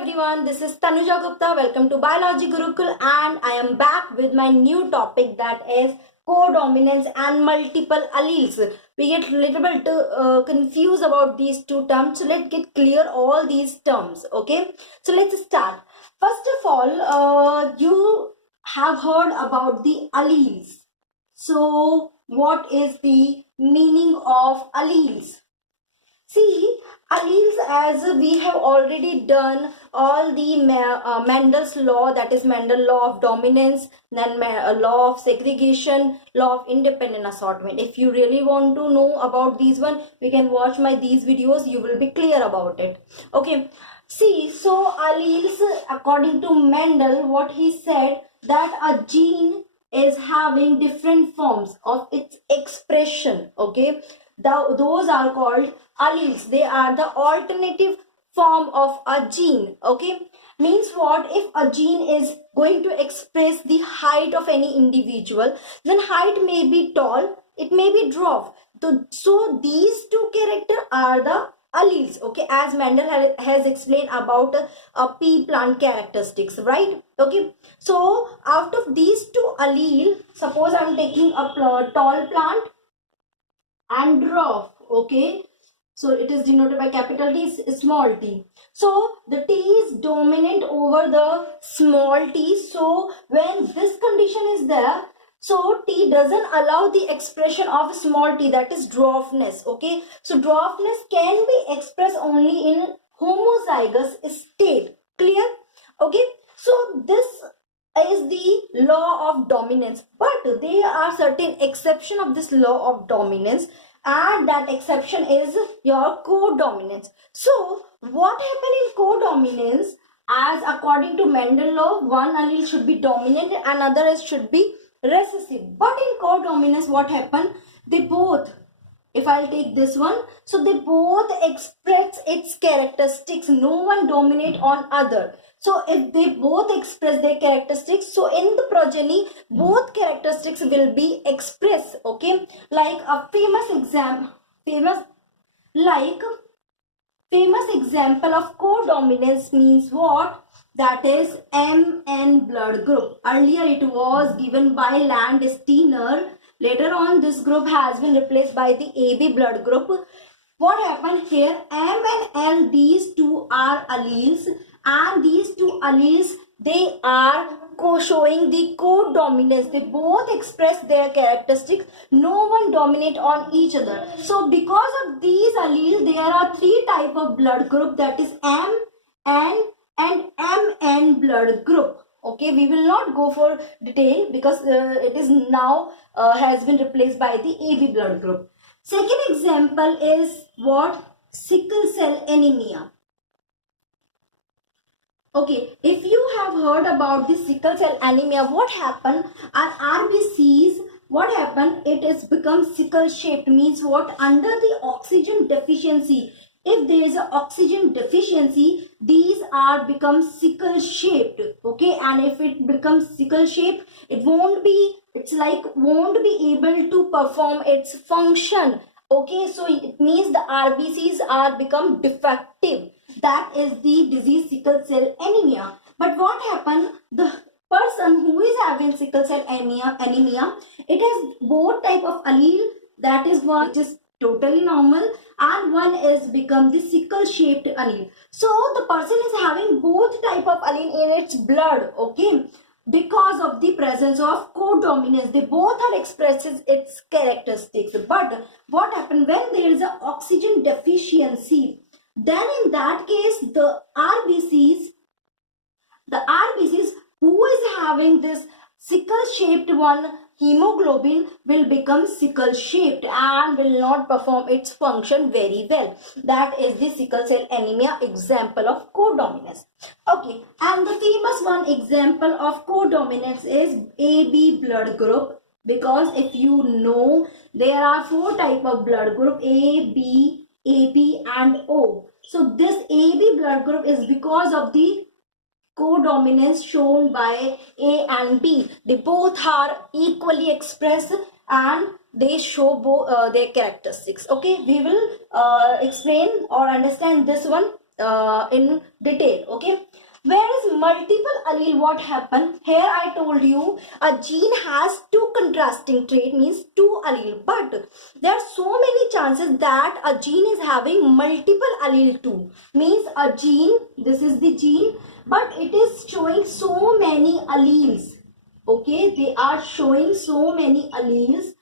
everyone, this is Tanuja Gupta. Welcome to Biology Gurukul, and I am back with my new topic, that is codominance and multiple alleles. We get a little bit confused about these two terms, so let's get clear all these terms. Okay, so let's start. First of all, you have heard about the alleles. So what is the meaning of alleles? See, alleles, as we have already done all the Mendel's law, that is Mendel law of dominance, then law of segregation, law of independent assortment. If you really want to know about these one, we can watch these videos. You will be clear about it. Okay. See, so alleles, according to Mendel, what he said, that a gene is having different forms of its expression. Okay, those are called alleles. They are the alternative form of a gene. Okay, means what? If a gene is going to express the height of any individual, then height may be tall, it may be dwarf. So these two characters are the alleles. Okay, as Mendel has explained about pea plant characteristics, right? Okay, so out of these two allele, suppose I am taking a tall plant and dwarf. Okay, so it is denoted by capital T, small t. So the T is dominant over the small t. So when this condition is there, so T doesn't allow the expression of small t, that is dwarfness. Okay, so dwarfness can be expressed only in homozygous state. Clear? Okay, so this is the law of dominance, but there are certain exception of this law of dominance, and that exception is your codominance. So what happened in codominance? As according to Mendel law, one allele should be dominant and another should be recessive. But in codominance, what happened? They both, if I'll take this one, so they both express its characteristics. No one dominate on other. So if they both express their characteristics, so in the progeny, both characteristics will be expressed. Okay, like a famous example of codominance means what? That is MN blood group. Earlier it was given by Landsteiner. Later on, this group has been replaced by the AB blood group. What happened here? M and L, these two are alleles, and these two alleles, they are showing the codominance. They both express their characteristics. No one dominate on each other. So because of these alleles, there are three type of blood group, that is M, N and MN blood group. Okay, we will not go for detail because it is now has been replaced by the AB blood group. Second example is what? Sickle cell anemia. Okay, if you have heard about the sickle cell anemia, what happened? Our RBCs, what happened? It is become sickle shaped, means what? Under the oxygen deficiency. If there is an oxygen deficiency, these are become sickle shaped. Okay, and if it becomes sickle shaped, it won't be able to perform its function. Okay, so it means the RBCs are become defective. That is the disease sickle cell anemia. But what happened? The person who is having sickle cell anemia, it has both type of allele. That is one which is totally normal, and one is become the sickle shaped allele. So the person is having both type of allele in its blood. Okay, because of the presence of codominance, they both are expresses its characteristics. But what happened when there is an oxygen deficiency? Then in that case, the RBCs who is having this sickle shaped one, hemoglobin, will become sickle shaped and will not perform its function very well. That is the sickle cell anemia example of codominance. Okay, and the famous one example of codominance is AB blood group, because if you know, there are four type of blood group: A, B, AB and O. So this AB blood group is because of the codominance shown by A and B. They both are equally expressed and they show both their characteristics. Okay, we will explain or understand this one in detail. Okay, whereas multiple allele, what happen here, I told you a gene has two contrasting trait, means two allele, but there are so many chances that a gene is having multiple allele too, means a gene, this is the gene, but it is showing so many alleles. Okay, they are showing so many alleles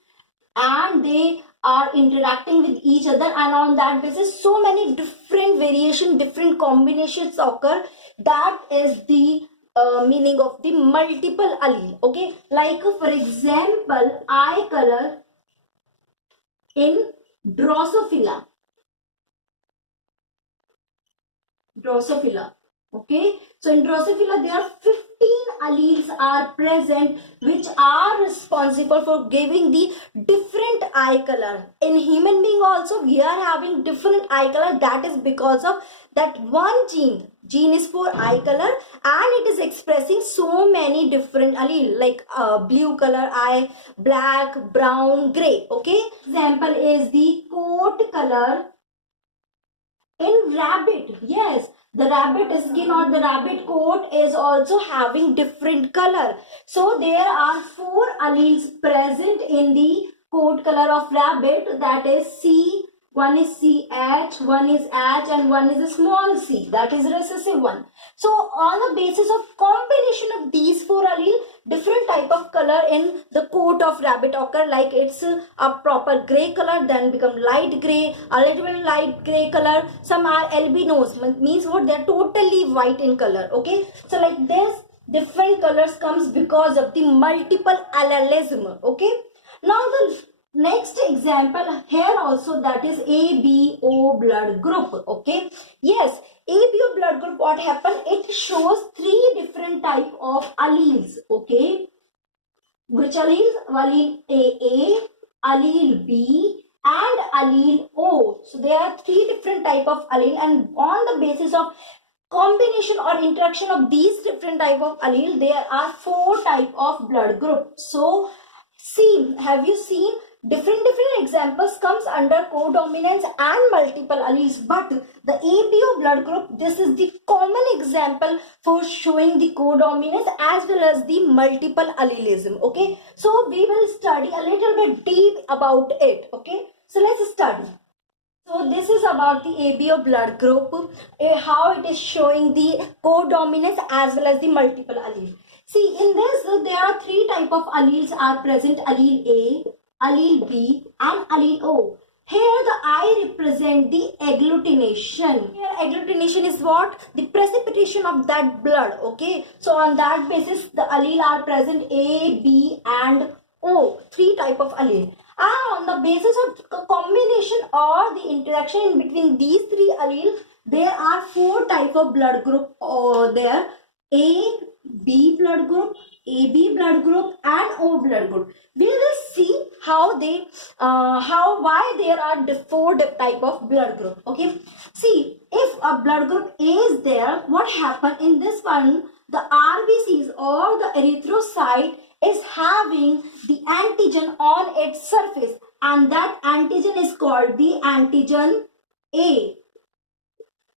and they are interacting with each other, and on that basis so many different variation, different combinations occur. That is the meaning of the multiple allele. Okay, like for example, eye color in Drosophila. Okay, so in Drosophila there are 15 alleles are present which are responsible for giving the different eye color. In human being also we are having different eye color, that is because of that one gene is for eye color, and it is expressing so many different allele like blue color eye, black, brown, gray. Okay, example is the coat color in rabbit. Yes, the rabbit skin or the rabbit coat is also having different color. So there are four alleles present in the coat color of rabbit, that is C, one is CH, one is H, and one is a small c, that is recessive one. So on the basis of combination of these four allele, different type of color in the coat of rabbit occur, like it's a proper gray color, then become light gray, a little bit light gray color. Some are albinos, means what, they're totally white in color. Okay, so like this different colors comes because of the multiple allelism. Okay, now the next example here also, that is ABO blood group. Okay, yes, ABO blood group, what happened, it shows three different type of alleles. Okay, which alleles? Allele AA, allele B, and allele O. So there are three different type of allele, and on the basis of combination or interaction of these different type of allele, there are four type of blood group. So see, have you seen different examples comes under codominance and multiple alleles, but the ABO blood group, this is the common example for showing the codominance as well as the multiple allelism. Okay, so we will study a little bit deep about it. Okay, so let's study. So this is about the ABO blood group, how it is showing the codominance as well as the multiple allele. See, in this there are three type of alleles are present: allele A, allele B, and allele O. Here the I represent the agglutination. Here agglutination is what? The precipitation of that blood. Okay, so on that basis the allele are present A, B, and O. Three type of allele. And on the basis of combination or the interaction in between these three alleles, there are four type of blood group there: A, B blood group, AB blood group, and O blood group. We will see how they, why there are four type of blood group. Okay, see, if a blood group A is there, what happen in this one? The RBCs or the erythrocyte is having the antigen on its surface, and that antigen is called the antigen A.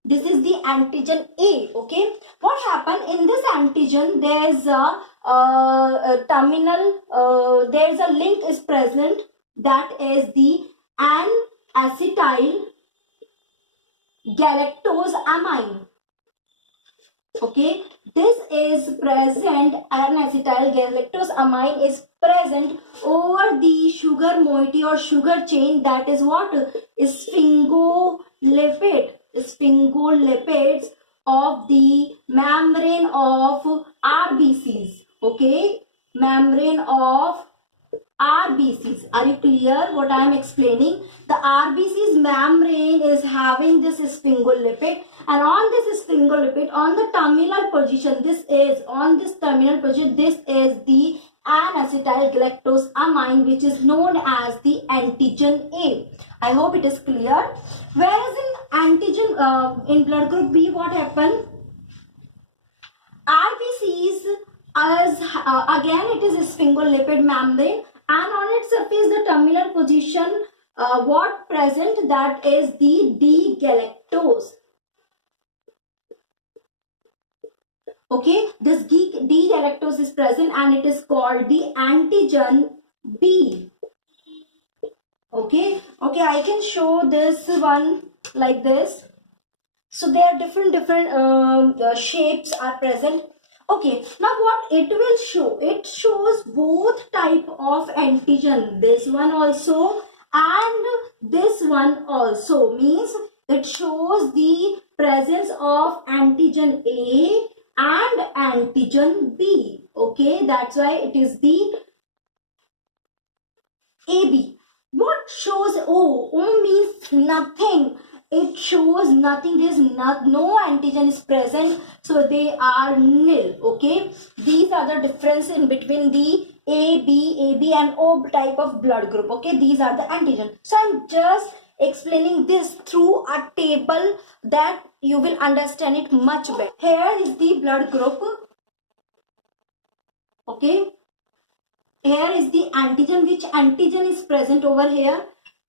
This is the antigen A. Okay, what happened in this antigen? There's a terminal, there's a link is present, that is the N-acetyl galactosamine. Okay, this is present, N-acetyl galactosamine is present over the sugar moiety or sugar chain, that is what? Sphingolipids of the membrane of RBCs. Okay, membrane of RBCs. Are you clear what I am explaining? The RBC's membrane is having this sphingolipid, and on this sphingolipid, on the terminal position, this is the N-acetyl galactosamine, which is known as the antigen A. I hope it is clear. Whereas in antigen, in blood group B, what happened? RBCs as again it is a sphingolipid membrane, and on its surface the terminal position what present, that is the D-galactose. Okay, this D galactose is present and it is called the antigen B. Okay, I can show this one like this. So there are different shapes are present. Okay, now what it will show? It shows both type of antigen. This one also and this one also. Means it shows the presence of antigen A and antigen B. Okay, that's why it is the AB. What shows O? O means nothing. It shows nothing. There is no antigen is present, so they are nil. Okay, these are the difference in between the AB and O type of blood group. Okay, these are the antigen. So I'm just explaining this through a table that you will understand it much better. Here is the blood group. Okay, here is the antigen. Which antigen is present over here?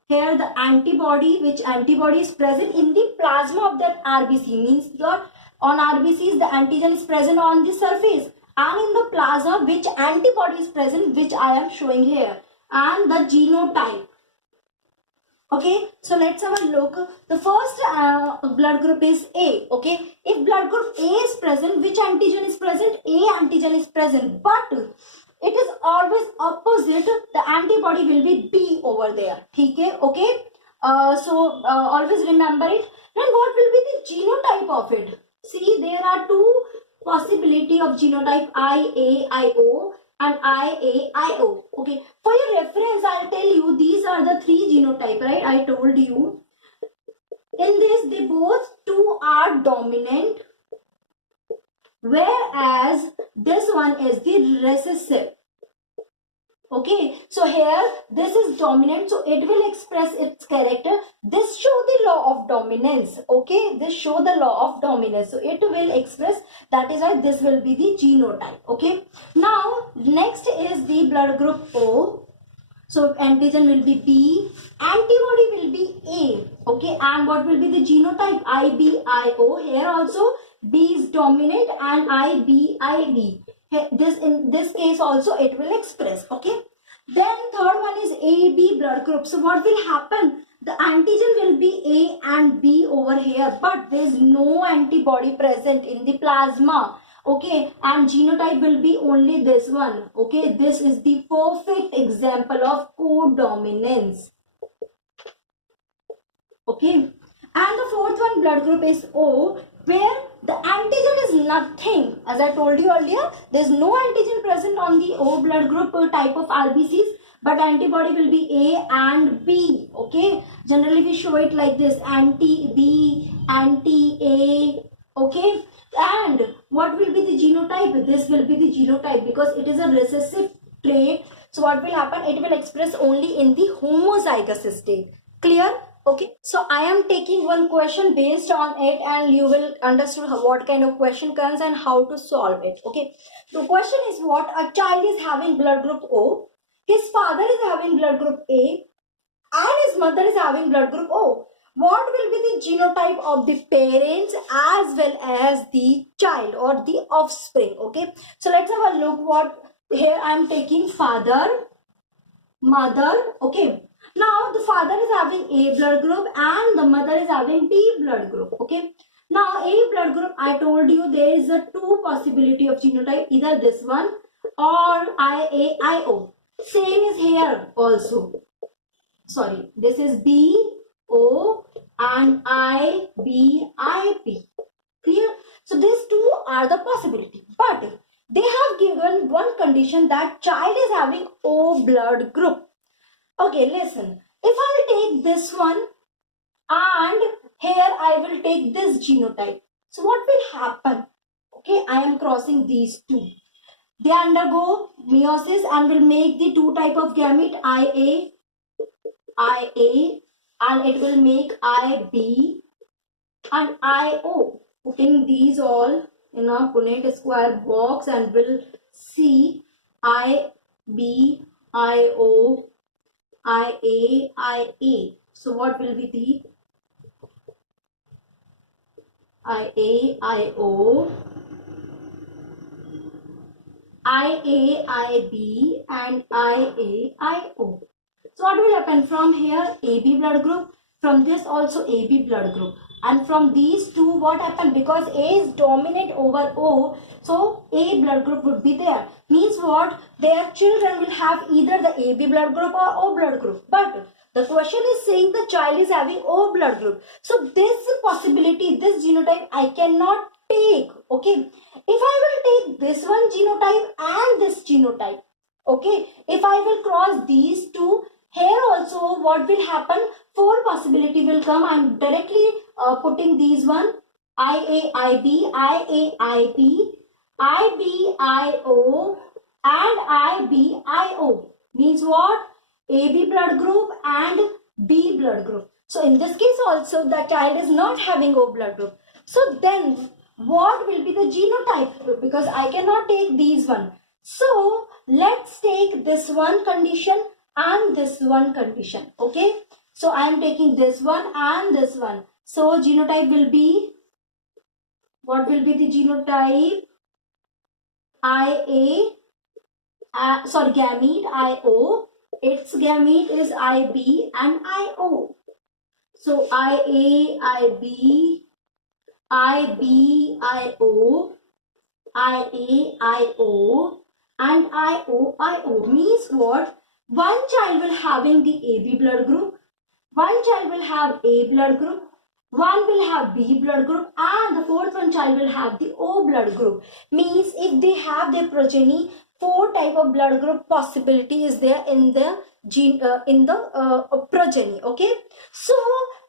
Here the antibody, which antibody is present in the plasma of that RBC. Means that on RBCs the antigen is present on the surface, and in the plasma which antibody is present, which I am showing here, and the genotype. Okay, so let's have a look. The first blood group is A. Okay, if blood group A is present, which antigen is present? A antigen is present, but it is always opposite. The antibody will be B over there. Okay. So always remember it. Then what will be the genotype of it? See, there are two possibility of genotype, IAIO and IAIO. Okay, for your reference, I'll tell you these are the three genotype, right? I told you. In this, they both two are dominant, whereas this one is the recessive. Okay, so here this is dominant, so it will express its character. This show the law of dominance. Okay, this show the law of dominance, so it will express. That is why this will be the genotype. Okay, now next is the blood group O. So antigen will be B, antibody will be A. Okay, and what will be the genotype? IBIO. Here also B is dominant and IBID. In this case also it will express. Okay, then third one is AB blood group. So what will happen? The antigen will be A and B over here, but there is no antibody present in the plasma. Okay, and genotype will be only this one. Okay, this is the perfect example of codominance. Okay, and the fourth one blood group is O, where the antigen is nothing. As I told you earlier, there is no antigen present on the O blood group type of RBCs, but antibody will be A and B. Okay, generally we show it like this: anti-B, anti-A. Okay, and what will be the genotype? This will be the genotype because it is a recessive trait. So what will happen? It will express only in the homozygous state. Clear? Okay, so I am taking one question based on it, and you will understand what kind of question comes and how to solve it. Okay, the question is what? A child is having blood group O, his father is having blood group A, and his mother is having blood group O. What will be the genotype of the parents as well as the child or the offspring? Okay, so let's have a look. What here I am taking father, mother. Okay, now the father is having A blood group and the mother is having B blood group. Okay, now A blood group, I told you there is a two possibility of genotype, either this one or IAIO. Same is here also. Sorry, this is B O and IBIP. Clear? So these two are the possibility, but they have given one condition that child is having O blood group. Okay, listen. If I will take this one and here I will take this genotype. So what will happen? Okay, I am crossing these two. They undergo meiosis and will make the two type of gamete IA, and it will make IB and IO. Putting these all in a Punnett square box and will see IB, IO, IA, IA. So what will be the IA, IO, IA, IB and IA, IO. So what will happen from here? AB blood group. From this also AB blood group. And from these two, what happened? Because A is dominant over O, so A blood group would be there. Means what? Their children will have either the AB blood group or O blood group. But the question is saying the child is having O blood group. So this possibility, this genotype, I cannot take. Okay. If I will take this one genotype and this genotype, okay, if I will cross these two, here also what will happen? Four possibility will come. I'm directly putting these one: IAIB, IAIB, IBIO and IBIO. Means what? AB blood group and B blood group. So in this case also the child is not having O blood group. So then what will be the genotype? Because I cannot take these one. So let's take this one condition and this one condition. Okay. So I am taking this one and this one. So genotype will be, what will be the genotype? IA, gamete IO. Its gamete is IB and IO. So IA, IB, IB, IO, IA, IO and IO, IO. Means what? One child will having the AB blood group, one child will have A blood group, one will have B blood group and the fourth one child will have the O blood group. Means if they have their progeny, four type of blood group possibility is there in the gene progeny. Okay, so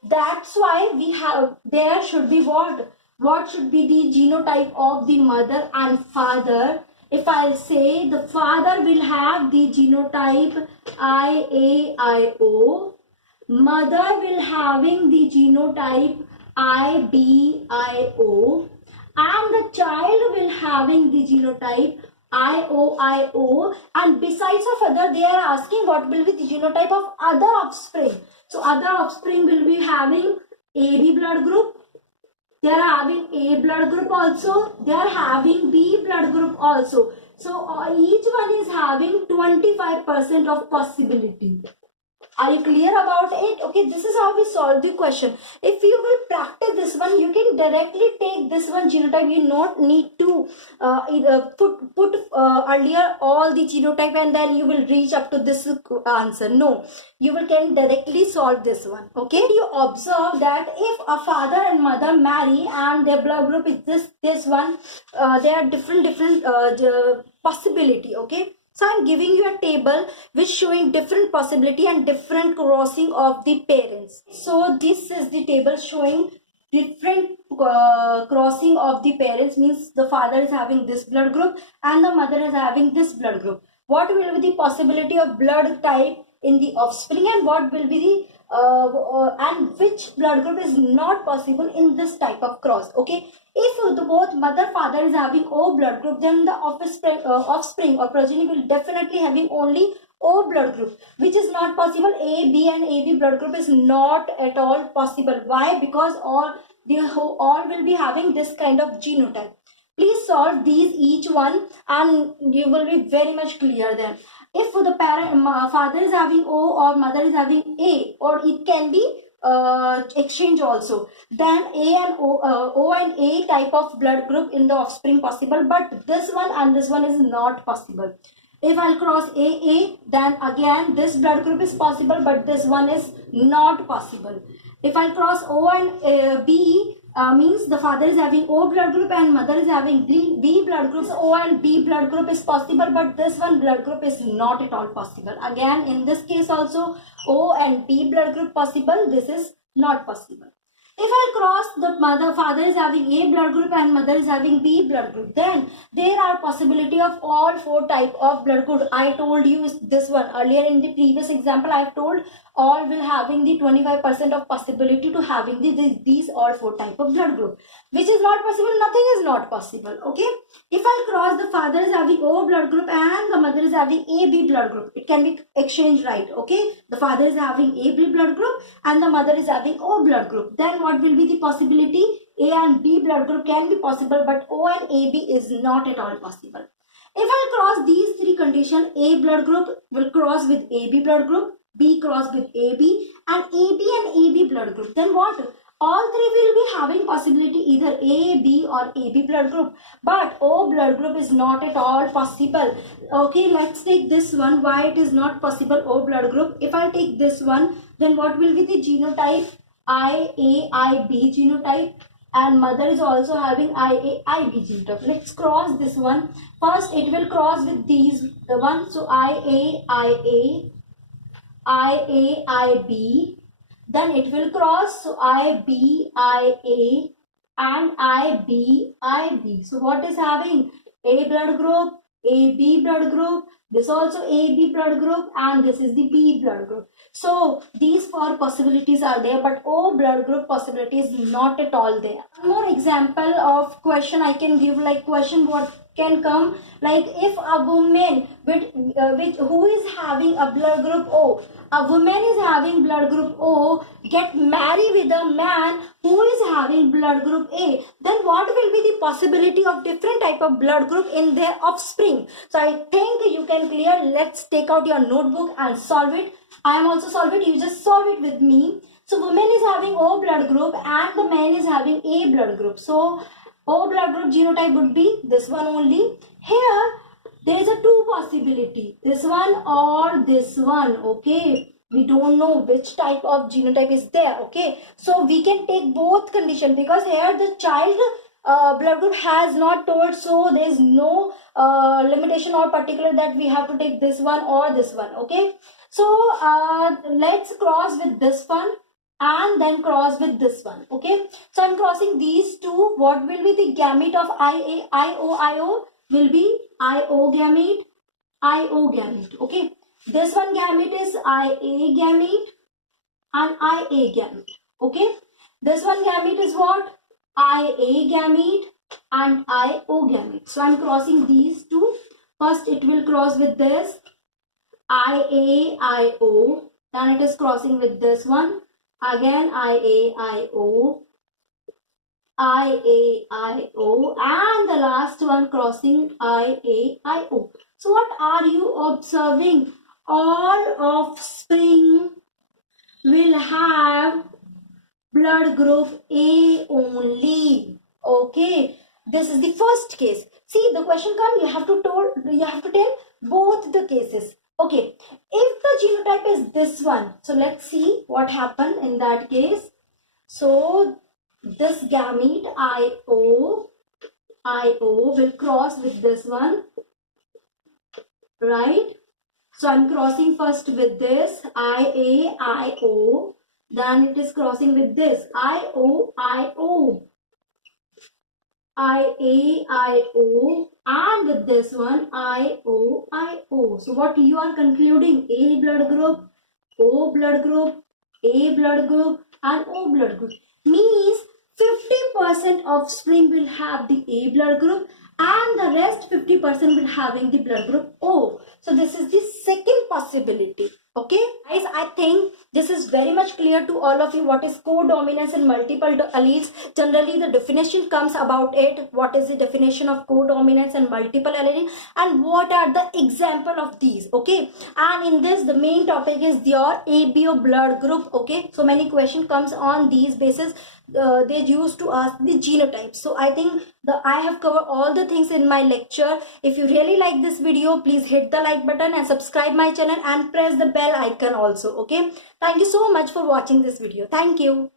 that's why we have, there should be what should be the genotype of the mother and father. If I'll say the father will have the genotype IAIO, mother will having the genotype IBIO and the child will having the genotype IOIO, and besides of other they are asking what will be the genotype of other offspring. So other offspring will be having AB blood group, they are having A blood group also, they are having B blood group also. So each one is having 25% of possibility. Are you clear about it? Okay, this is how we solve the question. If you will practice this one, you can directly take this one genotype. You not need to put earlier all the genotype and then you will reach up to this answer. No, you can directly solve this one. Okay, you observe that if a father and mother marry and their blood group is this one, there are different possibility. Okay. So I'm giving you a table which showing different possibility and different crossing of the parents. So this is the table showing different crossing of the parents, means the father is having this blood group and the mother is having this blood group. What will be the possibility of blood type in the offspring and what will be the and which blood group is not possible in this type of cross. Okay, if the both mother father is having O blood group, then the offspring or progeny will definitely having only O blood group, which is not possible. A, B and AB blood group is not at all possible. Why? Because all will be having this kind of genotype. Please solve these each one and you will be very much clear then. If the father is having O or mother is having A, or it can be exchange also, then A and O and A type of blood group in the offspring possible, but this one and this one is not possible. If I'll cross AA, then again this blood group is possible, but this one is not possible. If I cross O and B, means the father is having O blood group and mother is having B blood group. So O and B blood group is possible, but this one blood group is not at all possible. Again, in this case also, O and B blood group possible, this is not possible. If I cross the father is having A blood group and mother is having B blood group, then there are possibility of all four type of blood group. I told you this one earlier in the previous example. I have told all will having the 25% of possibility to having these all four type of blood group, which is not possible. Nothing is not possible. Okay. If I cross the father is having O blood group and the mother is having AB blood group, it can be exchanged, right? Okay. The father is having AB blood group and the mother is having O blood group. Then what will be the possibility? A and B blood group can be possible, but O and AB is not at all possible. If I cross these three conditions, A blood group will cross with AB blood group, B cross with AB, and AB blood group, then what? All three will be having possibility either A, B or AB blood group, but O blood group is not at all possible. Okay, let's take this one. Why it is not possible O blood group? If I take this one, then what will be the genotype? IAIB genotype, and mother is also having IAIB genotype. Let's cross this one. First it will cross with these the one, so IAIA, IAIB, then it will cross, so IBIA and IBIB. So what is having? A blood group, AB blood group, this also AB blood group, and this is the B blood group. So these four possibilities are there, but O blood group possibility is not at all there. One more example of question I can give, like question what can come, like if a woman with who is having a blood group O, a woman is having blood group O, get married with a man who is having blood group A, then what will be the possibility of different type of blood group in their offspring? So I think you can clear. Let's take out your notebook and solve it. I am also solve it, you just solve it with me. So woman is having O blood group and the man is having A blood group. So O blood group genotype would be this one only. Here there is a two possibility, this one or this one. Okay, we don't know which type of genotype is there. Okay, so we can take both condition, because here the child blood group has not told, so there is no limitation or particular that we have to take this one or this one. Okay, so let's cross with this one and then cross with this one. Okay, so I'm crossing these two. What will be the gamete of IO will be IO gamete, IO gamete. Okay, this one gamete is IA gamete and IA gamete. Okay, this one gamete is what? IA gamete and IO gamete. So I'm crossing these two. First it will cross with this IAIO, then it is crossing with this one, again IAIO, IAIO, and the last one crossing IAIO. So what are you observing? All offspring will have blood group A only. Okay, this is the first case. See, the question comes, you have to tell both the cases. Okay, if the genotype is this one, so let's see what happened in that case. So this gamete IO will cross with this one, right? So I'm crossing first with this IAIO, then it is crossing with this IOIO, IAIO, and with this one IOIO. So what you are concluding? A blood group, O blood group, A blood group, and O blood group. Means 50% offspring will have the A blood group and the rest 50% will having the blood group O. So this is the second possibility. Okay guys, I think this is very much clear to all of you what is codominance and multiple alleles. Generally the definition comes about it, what is the definition of codominance and multiple alleles, and what are the example of these. Okay, and in this the main topic is your ABO blood group. Okay, so many question comes on these basis. They used to ask the genotype. So I think I have covered all the things in my lecture. If you really like this video, please hit the like button and subscribe my channel and press the bell icon also. Okay, thank you so much for watching this video. Thank you.